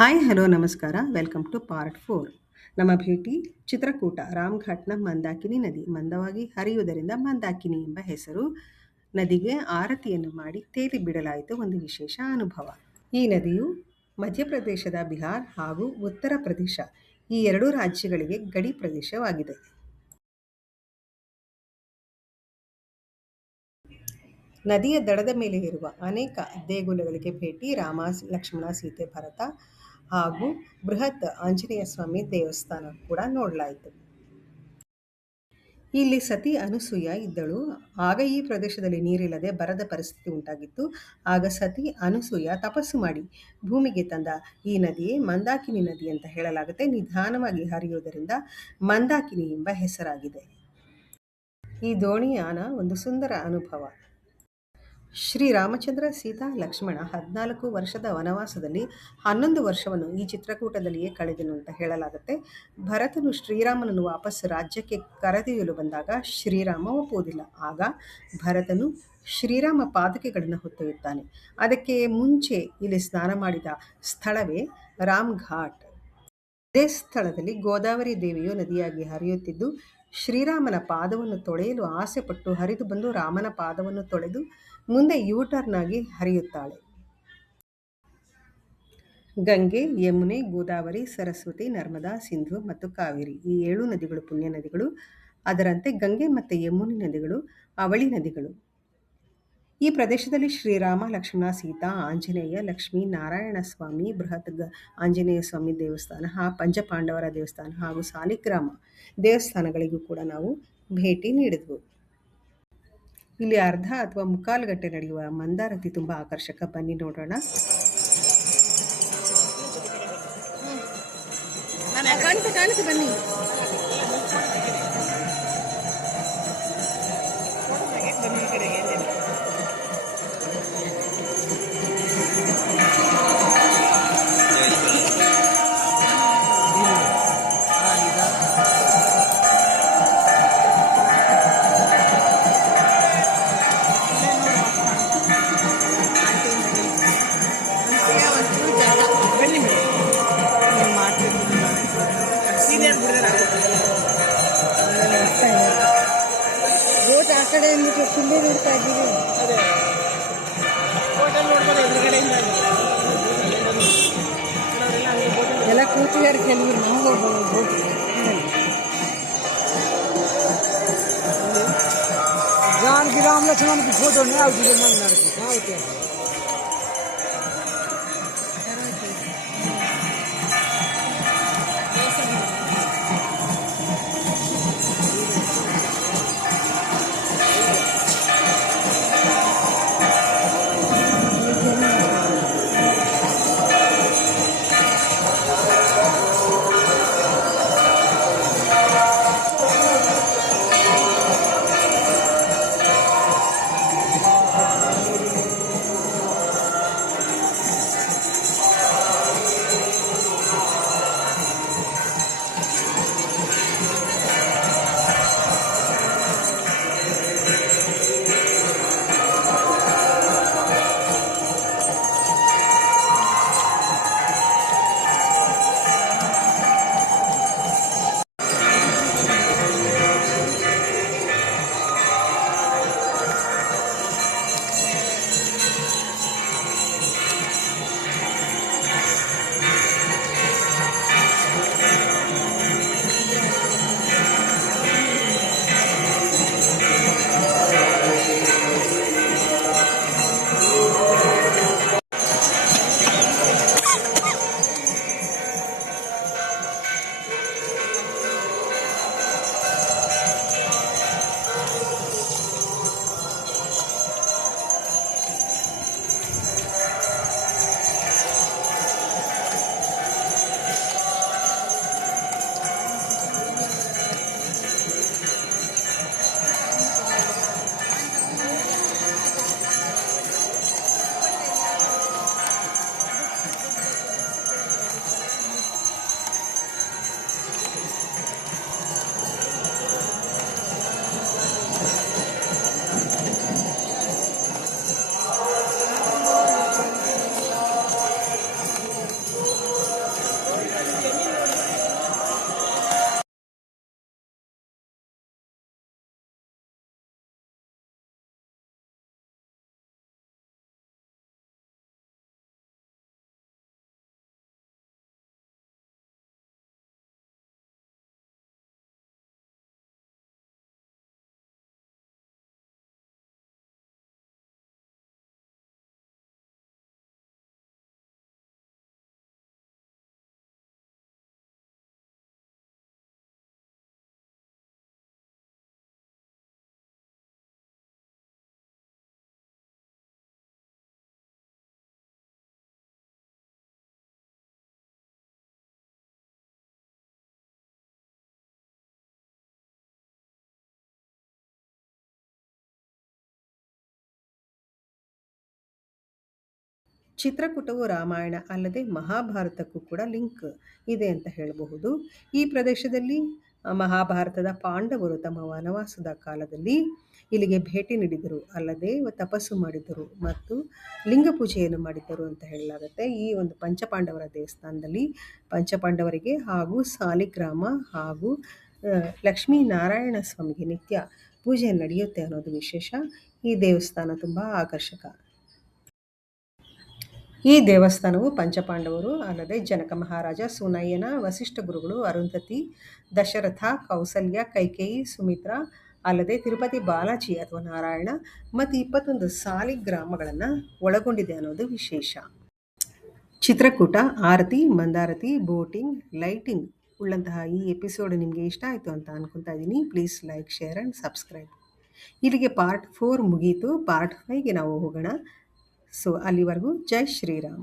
Hi hello ನಮಸ್ಕಾರ welcome to part 4. ನಮ್ಮ ಭೇಟಿ ಚಿತ್ರಕೂಟ ರಾಮ್ಘಾಟ್ನ ಮಂದಾಕಿನಿ ನದಿ ಮಂದವಾಗಿ ಹರಿಯುವುದರಿಂದ ಮಂದಾಕಿನಿ ಎಂಬ ಹೆಸರು. ನದಿಗೆ ಆರತಿಯನ್ನು ಮಾಡಿ ತೇಲಿ ಬಿಡಲಾಯಿತು. ಒಂದು ವಿಶೇಷ ಅನುಭವ. ಈ ನದಿಯು ಮಧ್ಯಪ್ರದೇಶದ ಬಿಹಾರ್ ಹಾಗೂ ಉತ್ತರ ಪ್ರದೇಶ ಈ ಎರಡೂ ರಾಜ್ಯಗಳಿಗೆ ಗಡಿ ಪ್ರದೇಶವಾಗಿದೆ. ನದಿಯ ದಡದ ಮೇಲೆ ಇರುವ ಅನೇಕ ದೇಗುಲಗಳಿಗೆ ಭೇಟಿ, ರಾಮ ಲಕ್ಷ್ಮಣ ಸೀತೆ ಭರತ ಹಾಗೂ ಬೃಹತ್ ಆಂಜನೇಯ ಸ್ವಾಮಿ ದೇವಸ್ಥಾನ ಕೂಡ ನೋಡಲಾಯಿತು. ಇಲ್ಲಿ ಸತಿ ಅನಸೂಯ ಇದ್ದಳು. ಆಗ ಈ ಪ್ರದೇಶದಲ್ಲಿ ನೀರಿಲ್ಲದೆ ಬರದ ಪರಿಸ್ಥಿತಿ ಉಂಟಾಗಿತ್ತು. ಆಗ ಸತಿ ಅನಸೂಯ ತಪಸ್ಸು ಮಾಡಿ ಭೂಮಿಗೆ ತಂದ ಈ ನದಿಯೇ ಮಂದಾಕಿನಿ ನದಿ ಅಂತ ಹೇಳಲಾಗುತ್ತೆ. ನಿಧಾನವಾಗಿ ಹರಿಯುವುದರಿಂದ ಮಂದಾಕಿನಿ ಎಂಬ ಹೆಸರಾಗಿದೆ. ಈ ದೋಣಿಯಾನ ಒಂದು ಸುಂದರ ಅನುಭವ. ಶ್ರೀರಾಮಚಂದ್ರ ಸೀತಾ ಲಕ್ಷ್ಮಣ 14 ವರ್ಷದ ವನವಾಸದಲ್ಲಿ 11 ವರ್ಷವನ್ನು ಈ ಚಿತ್ರಕೂಟದಲ್ಲಿಯೇ ಕಳೆದನು ಅಂತ ಹೇಳಲಾಗುತ್ತೆ. ಭರತನು ಶ್ರೀರಾಮನನ್ನು ವಾಪಸ್ ರಾಜ್ಯಕ್ಕೆ ಕರೆದೊಯ್ಯಲು ಬಂದಾಗ ಶ್ರೀರಾಮ ಒಪ್ಪುವುದಿಲ್ಲ. ಆಗ ಭರತನು ಶ್ರೀರಾಮ ಪಾದುಕೆಗಳನ್ನು ಹೊತ್ತೊಯ್ಯುತ್ತಾನೆ. ಅದಕ್ಕೆ ಮುಂಚೆ ಇಲ್ಲಿ ಸ್ನಾನ ಮಾಡಿದ ಸ್ಥಳವೇ ರಾಮ್ ಘಾಟ್. ಇದೇ ಸ್ಥಳದಲ್ಲಿ ಗೋದಾವರಿ ದೇವಿಯು ನದಿಯಾಗಿ ಹರಿಯುತ್ತಿದ್ದು, ಶ್ರೀರಾಮನ ಪಾದವನ್ನು ತೊಳೆಯಲು ಆಸೆಪಟ್ಟು ಹರಿದು ಬಂದು ರಾಮನ ಪಾದವನ್ನು ತೊಳೆದು ಮುಂದೆ ಯೂಟರ್ನ್ ಆಗಿ ಹರಿಯುತ್ತಾಳೆ. ಗಂಗೆ, ಯಮುನೆ, ಗೋದಾವರಿ, ಸರಸ್ವತಿ, ನರ್ಮದಾ, ಸಿಂಧು ಮತ್ತು ಕಾವೇರಿ ಈ 7 ನದಿಗಳು ಪುಣ್ಯ ನದಿಗಳು. ಅದರಂತೆ ಗಂಗೆ ಮತ್ತು ಯಮುನೆ ನದಿಗಳು ಅವಳಿ ನದಿಗಳು. ಈ ಪ್ರದೇಶದಲ್ಲಿ ಶ್ರೀರಾಮ, ಲಕ್ಷ್ಮಣ, ಸೀತಾ, ಆಂಜನೇಯ, ಲಕ್ಷ್ಮೀ ನಾರಾಯಣ ಸ್ವಾಮಿ, ಬೃಹತ್ ಆಂಜನೇಯ ಸ್ವಾಮಿ ದೇವಸ್ಥಾನ, ಪಂಚಪಾಂಡವರ ದೇವಸ್ಥಾನ ಹಾಗೂ ಸಾಲಿಗ್ರಾಮ ದೇವಸ್ಥಾನಗಳಿಗೂ ಕೂಡ ನಾವು ಭೇಟಿ ನೀಡಿದ್ವು. ಇಲ್ಲಿ ಅರ್ಧ ಅಥವಾ ಮುಕ್ಕಾಲು ಗಂಟೆ ನಡೆಯುವ ಮಂದಾರತಿ ತುಂಬ ಆಕರ್ಷಕ. ಬನ್ನಿ ನೋಡೋಣ. ಕಾಣಿಸುತ್ತೆ ಬನ್ನಿ. ಬೋಟ್ ಆ ಕಡೆ ಸುಳ್ಳಿ ನೋಡ್ತಾ ಇದ್ದೀವಿ. ಎಲ್ಲ ಕೂತಿದ್ದಾರೆ ಕೆಲವರು. ನಾವು ಹೋಗ್ಬೋದು ಬೋಟ್. राम लक्ष्मण की फोटो नहीं आती है मन होते हैं. ಚಿತ್ರಕೂಟವು ರಾಮಾಯಣ ಅಲ್ಲದೆ ಮಹಾಭಾರತಕ್ಕೂ ಕೂಡ ಲಿಂಕ್ ಇದೆ ಅಂತ ಹೇಳಬಹುದು. ಈ ಪ್ರದೇಶದಲ್ಲಿ ಮಹಾಭಾರತದ ಪಾಂಡವರು ತಮ್ಮ ವನವಾಸದ ಕಾಲದಲ್ಲಿ ಇಲ್ಲಿಗೆ ಭೇಟಿ ನೀಡಿದರು, ಅಲ್ಲದೆ ತಪಸ್ಸು ಮಾಡಿದರು ಮತ್ತು ಲಿಂಗ ಪೂಜೆಯನ್ನು ಮಾಡಿದ್ದರು ಅಂತ ಹೇಳಲಾಗುತ್ತೆ. ಈ ಒಂದು ಪಂಚಪಾಂಡವರ ದೇವಸ್ಥಾನದಲ್ಲಿ ಪಂಚಪಾಂಡವರಿಗೆ ಹಾಗೂ ಸಾಲಿಗ್ರಾಮ ಹಾಗೂ ಲಕ್ಷ್ಮೀನಾರಾಯಣ ಸ್ವಾಮಿಗೆ ನಿತ್ಯ ಪೂಜೆ ನಡೆಯುತ್ತೆ ಅನ್ನೋದು ವಿಶೇಷ. ಈ ದೇವಸ್ಥಾನ ತುಂಬ ಆಕರ್ಷಕ. ಈ ದೇವಸ್ಥಾನವು ಪಂಚಪಾಂಡವರು ಅಲ್ಲದೆ ಜನಕ ಮಹಾರಾಜ, ಸುನಯನ, ವಸಿಷ್ಠ ಗುರುಗಳು, ಅರುಂಧತಿ, ದಶರಥ, ಕೌಸಲ್ಯ, ಕೈಕೇಯಿ, ಸುಮಿತ್ರಾ ಅಲ್ಲದೆ ತಿರುಪತಿ ಬಾಲಾಜಿ ಅಥವಾ ನಾರಾಯಣ ಮತ್ತು 21 ಸಾಲಿಗ್ರಾಮಗಳನ್ನು ಒಳಗೊಂಡಿದೆ ಅನ್ನೋದು ವಿಶೇಷ. ಚಿತ್ರಕೂಟ ಆರತಿ, ಮಂದಾರತಿ, ಬೋಟಿಂಗ್, ಲೈಟಿಂಗ್ ಉಳ್ಳಂತಹ ಈ ಎಪಿಸೋಡ್ ನಿಮಗೆ ಇಷ್ಟ ಆಯಿತು ಅಂತ ಅನ್ಕೊತಾ ಇದ್ದೀನಿ. Please like, share and subscribe. ಇಲ್ಲಿಗೆ ಪಾರ್ಟ್ 4 ಮುಗೀತು. ಪಾರ್ಟ್ 5ಗೆ ನಾವು ಹೋಗೋಣ. ಸೊ ಅಲ್ಲಿವರೆಗೂ ಜೈ ಶ್ರೀರಾಮ್.